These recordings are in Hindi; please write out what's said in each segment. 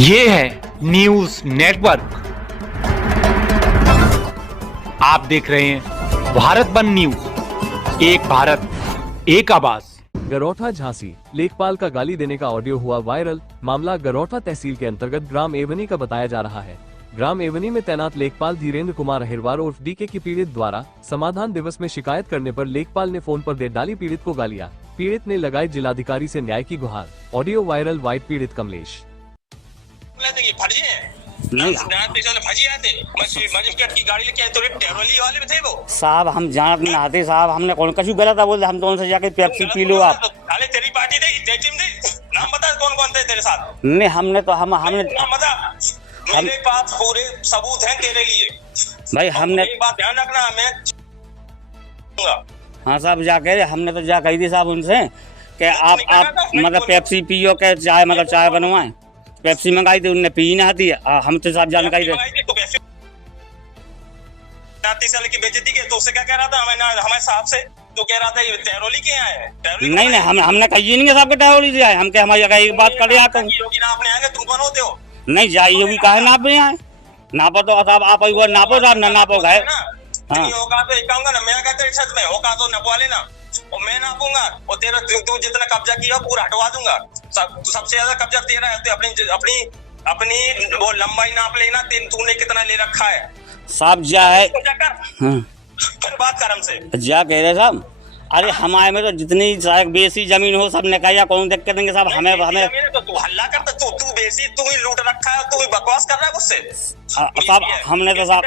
ये है न्यूज नेटवर्क। आप देख रहे हैं भारत वन न्यूज, एक भारत एक आवाज। गरौठा झांसी लेखपाल का गाली देने का ऑडियो हुआ वायरल। मामला गरौठा तहसील के अंतर्गत ग्राम एवनी का बताया जा रहा है। ग्राम एवनी में तैनात लेखपाल धीरेन्द्र कुमार अहिरवार उर्फ डीके की पीड़ित द्वारा समाधान दिवस में शिकायत करने पर लेखपाल ने फोन पर दे डाली पीड़ित को गालियां। पीड़ित ने लगाई जिलाधिकारी से न्याय की गुहार। Audio viral. वाइट पीड़ित कमलेश फर्जी है फर्जी आते मजिस्ट्रेट की गाड़ी लेके आए तो टेरोली वाले में थे वो साहब। हम जानत नहीं आते साहब, हमने कौन कछु गलत है बोल, हम तो उनसे जाके पेप्सी पी लो आप। अरे तेरी पार्टी दे टीम दे नाम बता कौन कौन थे तेरे साथ। नहीं हमने तो हमने नाम बता। मेरे पास पूरे सबूत हैं तेरे लिए भाई। हमने एक बात ध्यान रखना, मैं हाँ साहब जाके हमने तो जा कही थी साहब उनसे कि आप मतलब पेप्सी पियो के चाय मतलब चाय बनवाए। पेप्सी मंगाई थी, उनने पी ना थी। हम तो साहब जानकारी दे साल की बेइज्जती के तो उससे क्या कह रहा था हमारे साहब से तो कह रहा था ये टहरोली के आए हैं। नहीं हमने कही नहीं है साहब के टहरोली से आए। हम क्या हमारी जगह एक बात कर रहे आते आपने आगे तुम कौन होते हो? नहीं जाइए भी कहा नाप में आए नापो तो साहब आप नापो साहब न नापो गए। हाँ होगा तो एक ना मैं क्या तेरी छत में होगा तो नपवा लेना और मैं नापूंगा और तेरा तू जितना कब्जा किया पूरा हटवा दूंगा। सबसे ज्यादा कब्जा तेरा है तो अपनी अपनी वो लंबाई नाप लेना। तूने कितना ले रखा है साहब जा है फिर बात कर हमसे जा कह रहे साहब। अरे हमारे में तो जितनी बेसी जमीन हो सब ने कहा कौन देख के देंगे साहब। हमें तो तू हल्ला करता तू बेसी तू ही लूट रखा है, तू ही बकवास कर रहा है मुझसे साहब। हमने तो साहब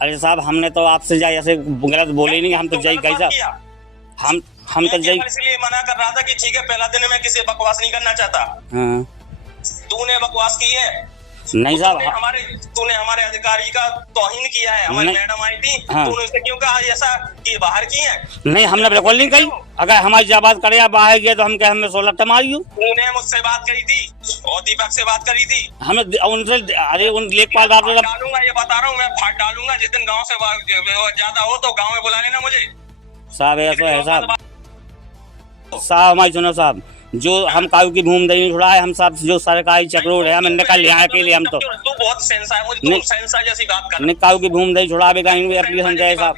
अरे साहब हमने तो आपसे जाए ऐसे गलत बोले नहीं। हम तो जाई गई साहब। हम तो जाई इसलिए मना कर रहा था कि ठीक है पहला दिन मैं किसी बकवास नहीं करना चाहता। तूने बकवास की है नहीं साहब। तूने हमारे अधिकारी का तौहीन किया है। हमारी मैडम आई थी तूने उससे क्यों कहा ऐसा कि बाहर की है? नहीं हमने बिल्कुल नहीं कही। अगर हमारी जब बात करे बाहर गए तो हम क्या हमें 16 टमारी। तूने मुझसे बात करी थी और दीपक से बात करी थी। हमें उनसे अरे उन लेखपाल डालूंगा ये बता रहा हूँ मैं फाड़ डालूंगा। जिस दिन गाँव से ज्यादा हो तो गाँव में बुला लेना मुझे साहब। ऐसा है साहब। हमारी सुनो साहब, जो हम कायू की भूमि नहीं छुड़ा है हम सब जो सरकारी चक्रोड़ है हमें निकल यहाँ के लिए हम तो तू बहुत सेंस है मुझे सेंस है जैसी बात कर नहीं कायू की भूमि नहीं छुड़ा एप्लीकेशन जाए साहब।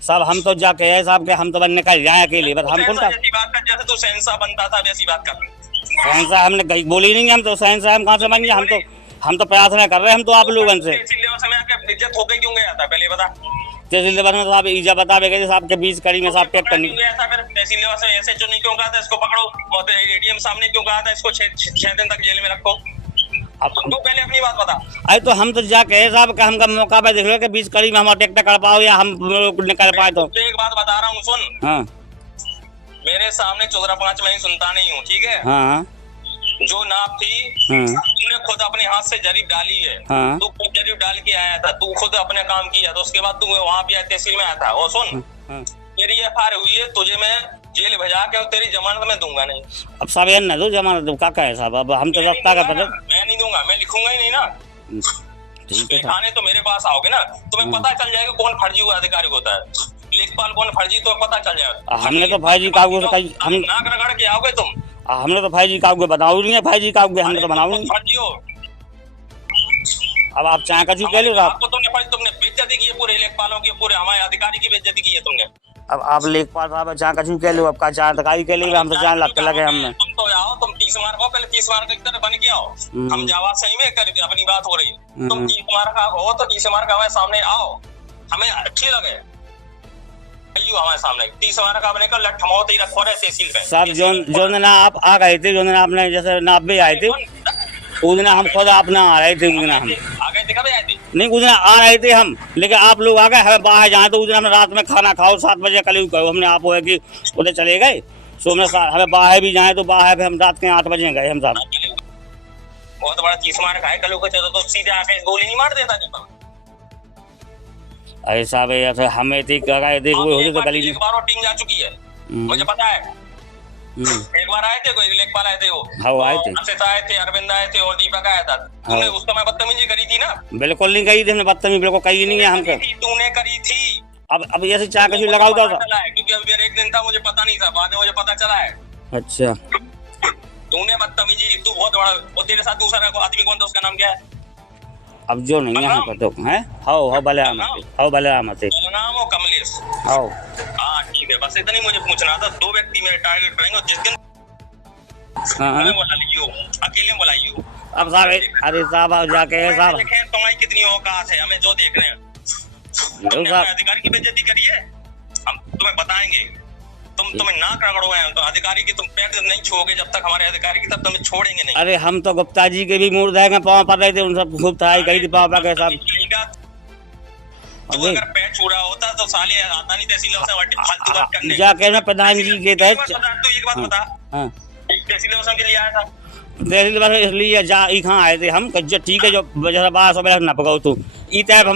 साहब हम तो जा कहे साहब के हम तो बस निकल जाए अकेले बस। हम कौन जैसे तू सेंसा बनता था वैसी बात कर। सेंसा हमने कहीं बोली नहीं। हम तो सेंसा हम कहाँ से बन गए? हम तो प्रार्थना कर रहे हैं हम तो आप लोगों से। इज्जत होके क्यों गया था पहले बता। तहसील में साहब ईजा बता गए साहब के बीच कड़ी में साहब पैक करनी तहसील ऐसे जो नहीं क्यों कहा था इसको पकड़ो और एडीएम सामने क्यों कहा था इसको 6 दिन तक जेल में रखो। अब तू पहले अपनी बात बता। अरे तो हम तो जा कहे साहब का हमका मौका पे देख लो कि बीच कड़ी में हम ट्रैक्टर कर पाओ या हम निकल पाए तो एक बात बता रहा हूँ सुन। हाँ मेरे सामने 14-5 मैं सुनता नहीं हूँ ठीक है। हाँ जो नाप थी तूने खुद अपने हाथ से जरीब डाली है। तू खुद जरीब डाल के आया था, तू खुद अपने काम किया तो उसके बाद तू वहाँ पे तहसील में आया था। और सुन तेरी एफआईआर हुई है, तुझे मैं जेल भेजा के और तेरी जमानत मैं दूंगा नहीं। अब साहब यार न दो जमानत दो क्या है साहब। अब हम तो रफ्ता का पता मैं नहीं दूंगा, मैं लिखूंगा ही नहीं ना। थाने तो मेरे पास आओगे ना तुम्हें पता चल जाएगा कौन फर्जी हुआ अधिकारी होता है। लेखपाल कौन फर्जी तो पता चल जाएगा। हमने तो भाई जी कागज हम नाक रगड़ के आओगे तुम। हमने तो भाई जी कागज बताओ नहीं है। भाई जी कागज हमने तो बनाओ नहीं। अब आप चाहे कछु कह लो साहब। तुमने बेइज्जती की है पूरे लेखपालों की, पूरे हमारे अधिकारी की बेइज्जती की है तुमने। अब आप लेखपाल साहब चाहे कछु कह लो। अब का चाहे अधिकारी कह लो हम तो चाहे लगते लगे हमने। तुम तो आओ तुम 30 मार्क हो, पहले 30 मार्क की तरह बन के आओ। हम जावा सही में कर अपनी बात हो रही। तुम 30 मार्क हो तो 30 मार्क हमारे सामने आओ, हमें अच्छी लगे हमारे सामने 30 मार्क आपने कर लठमाओ ही रखो रहे तहसील पे साहब। जो दिन आप आ गए थे, जो दिन आपने जैसे नाप भी आए थे उस दिन हम खुद अपना आ रहे थे। उस दिन हम आ गए थे, कब आए थे? नहीं उस दिन आ रहे थे हम, लेकिन आप लोग आ गए हमें बाहर जाए तो उस दिन हमने रात में खाना खाओ 7 बजे कल कहो हमने आप हो कि उधर चले गए। सो हमें बाहर भी जाए तो बाहर भी हम रात के 8 बजे गए हम साहब। बहुत बड़ा 30 मार्क है कल को तो सीधे आके गोली नहीं मार देता नहीं। अरे साहब ऐसे हमें देख तो गली एक बार और टीम जा चुकी है मुझे पता है। एक बार आए थे कोई लेखपाल आए थे वो आए थे आए थे अरविंद आए थे और दीपक आया था। तूने उस समय बदतमीजी करी थी ना? बिल्कुल नहीं कही थी हमने बदतमीजी, बिल्कुल कही नहीं है हमको। तूने करी थी। अब ऐसे चाह कभी लगाओ था क्योंकि अभी एक दिन था मुझे पता नहीं था, बाद में मुझे पता चला है। अच्छा तूने बदतमीजी, तू बहुत बड़ा, और तेरे साथ दूसरा आदमी कौन था, उसका नाम क्या है? अब जो नहीं यहाँ पर तो है, हाउ बलराम थे, नाम हो कमलेश। हाउ हाँ ठीक है, बस इतना ही मुझे पूछना था। 2 व्यक्ति मेरे टारगेट करेंगे और जिस दिन बुलाइयो, अकेले बुलाइयो। अब साहब, अरे साहब जाके साहब तुम्हारी कितनी औकात है, हमें जो देख रहे हैं। तुमने अधिकारी की बेइज्जती करी है, हम तुम्हें बताएंगे। तुम्हें ना रगड़ोगे, तो अधिकारी की तुम पैर नहीं छोड़ोगे जब तक हमारे अधिकारी की, तब तुम्हें छोड़ेंगे नहीं। अरे हम तो गुप्ता जी के भी मूड देंगे, पाँव पड़ रहे थे, उन सब खूब तैयारी करी थी पाँव के साथ। तू अगर पैर छुड़ा होता तो साले आता नहीं तहसील फालतू बात करने। जाके मैं प्रधान जी के तहत तू एक बात बता, तहसील के लिए आया था? तहसील बस इसलिए यहाँ आए थे हम, ठीक है जो 1200 न पकाओ तू ई तैब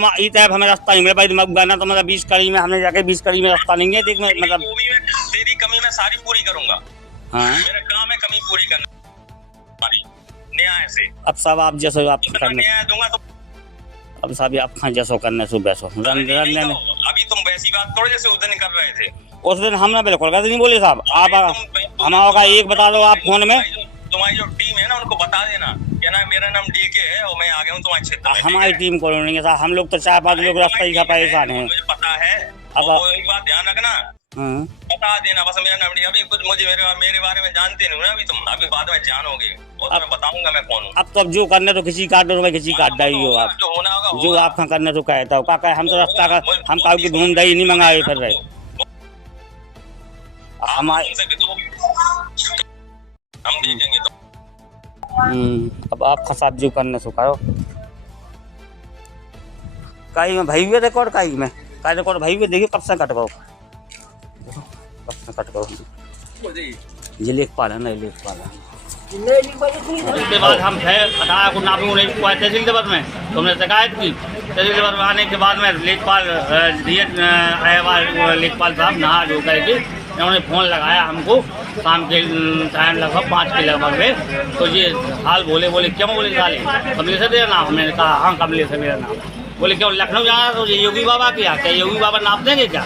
हमें रास्ता नहीं मिला भाई, गाना तो मतलब 20 कड़ी में हमने जाके 20 कड़ी में रास्ता नहीं है, देख मतलब तेरी कमी मैं सारी पूरी करूंगा। हाँ मेरा काम है कमी पूरी करना न्याय से। अब सब आप जैसे आप न्याय दूंगा तो अब साहब आप खां जैसो करने सो बैसो अभी तुम वैसी बात थोड़ी जैसे उस दिन कर रहे थे। उस दिन हमने बिल्कुल गलत नहीं बोले साहब, आप हमारा एक बता दो आप फोन में, तुम्हारी जो टीम है ना उनको बता देना कि ना मेरा नाम डीके है और मैं आ गया हूँ तुम्हारे क्षेत्र में। हमारी टीम को नहीं है साहब, हम लोग तो 4-5 लोग रास्ता ही का परेशान है। मुझे पता है, अब एक बात ध्यान रखना, बता देना बस मेरा नाम। अभी कुछ मुझे मेरे बारे में जानते नहीं ना अभी, तुम अभी बाद में जानोगे और मैं बताऊंगा मैं कौन हूँ। अब तो जो करने तो किसी काट दो, किसी काट डाली हो आप, जो होना होगा जो आप करने तो कहता हो का हम तो रास्ता का हम काउ की धूम दही नहीं मंगाए फिर रहे हमारे, हम देखेंगे तो। अब आप खसाब जो करने सो करो। काई में भाई हुए रिकॉर्ड, काई में का रिकॉर्ड भाई हुए, देखिए कब से कट पाओ, कब से कट पाओ ये लेखपाल है ना, लेखपाल है। उसके बाद हम फिर 18 को नापू नहीं तहसील दफ्तर में, तो हमने शिकायत की। तहसील दफ्तर में आने के बाद में लेखपाल लेखपाल साहब नहा धो करके उन्होंने फ़ोन लगाया हमको शाम के टाइम लगभग 5 के लगभग में, तो ये हाल बोले क्यों, बोले साले कमलेश तेरा नाम, हमने कहा हाँ कमलेश है मेरा नाम। बोले क्यों लखनऊ जाना तो ये योगी बाबा क्या योगी बाबा नाप देंगे क्या?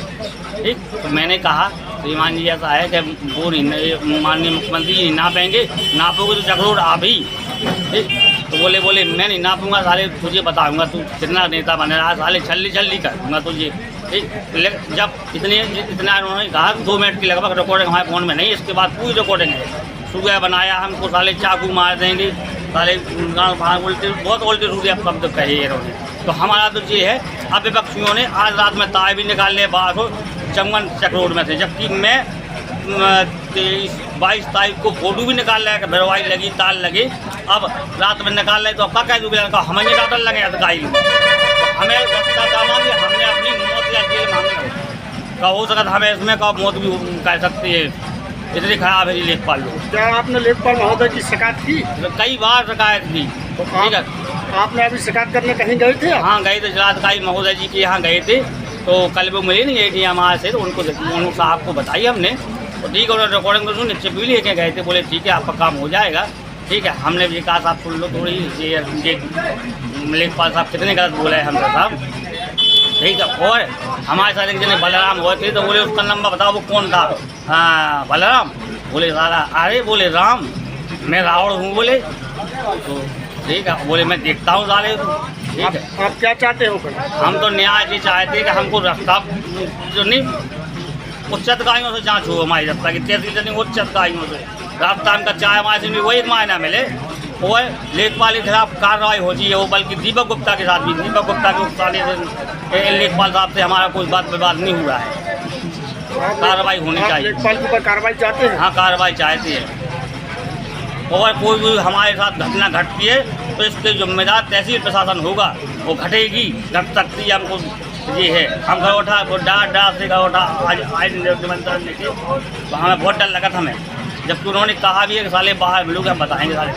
ठीक, तो मैंने कहा श्रीमान जी ऐसा है कि वो नहीं, माननीय मुख्यमंत्री जी नापेंगे, नापोगे तो जगरोड आप ही। ठीक, तो बोले मैं नहीं नापूंगा साले, तुझे बताऊंगा तू कितना नेता बने रहा साले, छल्ली कर दूंगा तुझे। ठीक, जब इतना उन्होंने कहा 2 मिनट की लगभग रिकॉर्डिंग हमारे फ़ोन में नहीं, इसके बाद पूरी रिकॉर्डिंग है। सुबह बनाया हमको साले चाकू मार देंगे साले, उल्टे बहुत उल्टे सूखे अब शब्द कहे इन्होंने। तो हमारा तो ये है, अब विपक्षियों ने आज रात में तार भी निकाल लिया बाहर को चमन चक रोड में थे, जबकि मैं 22 तारीख को फोटो भी निकाल रहा है, भरवाई लगी तार लगे, अब रात में निकाल रहे तो अब क्या कह दूँगा, का हमें डाटल लगे अधिकारी लोग, हमें रस्ता दामांगे, हमने अपनी मौत या जेल मांगे का हो सकता, हमें इसमें का मौत भी कह सकती है, इतनी खराब है ये लेखपाल लोग। क्या आपने लेखपाल महोदय की शिकायत की? कई बार शिकायत की। तो ठीक है, आपने अभी शिकायत करने कहीं गए थे? हाँ गए थे, जिलाधिकारी महोदय जी के यहाँ गए थे, तो कल वो मिले नहीं थी हमारे से, तो उनको साहब को बताई हमने, तो ठीक है उन्होंने रिकॉर्डिंग तो सुन चिप भी लेके गए थे, बोले ठीक है आपका काम हो जाएगा। ठीक है, हमने भी कहा साहब सुन लो थोड़ी ये लेखपाल साहब कितने गलत बोले हैं हमसे साहब। ठीक है, और हमारे साथ एक जने बलराम हुए थे, तो बोले उसका नंबर बताओ वो कौन था? हाँ बलराम, बोले सारा अरे बोले राम मैं रावण हूँ, बोले तो ठीक है, बोले मैं देखता हूँ साले। ठीक है, आप क्या चाहते हो? हम तो न्याय जी चाहते कि हमको रास्ता जो नहीं उच्च अधिकारियों से जांच हो, हमारी रास्ता की तहसील नहीं उच्च अधिकारियों से रास्ता हमका चाहे हमारे से भी वही एक मायना मिले, वो लेखपाल के खिलाफ कार्रवाई हो चाहिए, वो बल्कि दीपक गुप्ता के साथ भी, दीपक गुप्ता के उकसाने से लेखपाल साहब से हमारा कोई बात विवाद नहीं हुआ है, कार्रवाई होनी चाहिए। लेखपाल के ऊपर कार्रवाई चाहते हैं? हाँ कार्रवाई चाहती है, और कोई भी हमारे साथ घटना घटती है तो इसके जिम्मेदार तहसील प्रशासन होगा, वो घटेगी घट सकती है, हमको ये है। हम गरोठा डाट से गरोठा आज निमंत्रण लेके, तो हमें बहुत डर लगा था हमें, जबकि उन्होंने कहा भी है कि साले बाहर मिलोगे हम बताएंगे साले।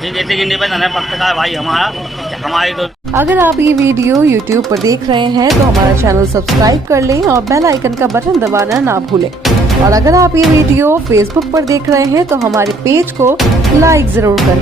ठीक है, कि निवेदन है पत्रकार भाई हमारा कि हमारी तो। अगर आप ये वीडियो YouTube पर देख रहे हैं तो हमारा चैनल सब्सक्राइब कर लें और बेल आइकन का बटन दबाना ना भूलें। और अगर आप ये वीडियो Facebook पर देख रहे हैं तो हमारे पेज को लाइक जरूर करें।